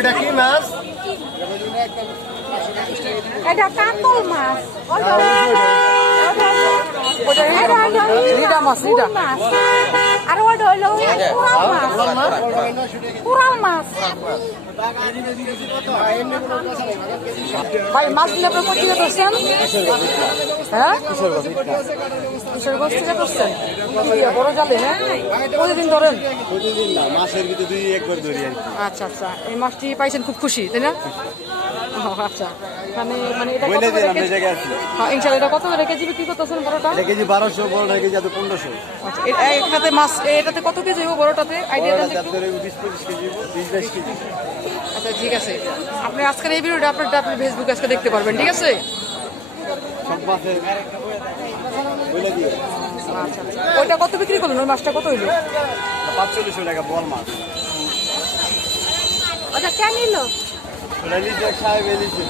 ওইটা কি মাছ? এটা কাতল মাছ। রিডা মাছ, রিডা। আর ওটা হইলো কুরাল মাছ। ভাই মাছগুলো আপনার কোথা থেকে ধরছেন? হ্যাঁ কিশোরগঞ্জ থেকে ধরছেন? কি দিয়ে বড় জালে? হ্যাঁ প্রতিদিন ধরেন? প্রতিদিন না, মাসের ভিতরে 2-1 বার ধরি আর কি। আচ্ছা আচ্ছা, এই মাছটি পাইছেন খুব খুশি তাই না? ও, আচ্ছা মানে মানে এটা কত বলে করে দিলাম এই কেজি? জায়গায় আছি। হ্যাঁ ইনশাআল্লাহ, এটা কত করে কেজি বিক্রি করতেছেন বড়টা? এটা কেজি 1200, বড়টা কেজি 1500। আচ্ছা এটাতে মাছ, এটাতে কত কেজি হইব বড়টাতে? আইডিয়া দেন একটু। 20-25 কেজি, 20-22 কেজি। আচ্ছা ঠিক আছে, আপনি আজকের এই ভিডিওটা আপনার ফেসবুকে আজকে দেখতে পারবেন, ঠিক আছে? সব মাছের বলে দিও। আচ্ছা আচ্ছা, ওইটা কত বিক্রি করলেন? ওই মাছটা কত হইলো? 4500 টাকা বল মাছ। ওটা কেন নিল? ওটা লিটার সাহেব এলিছে।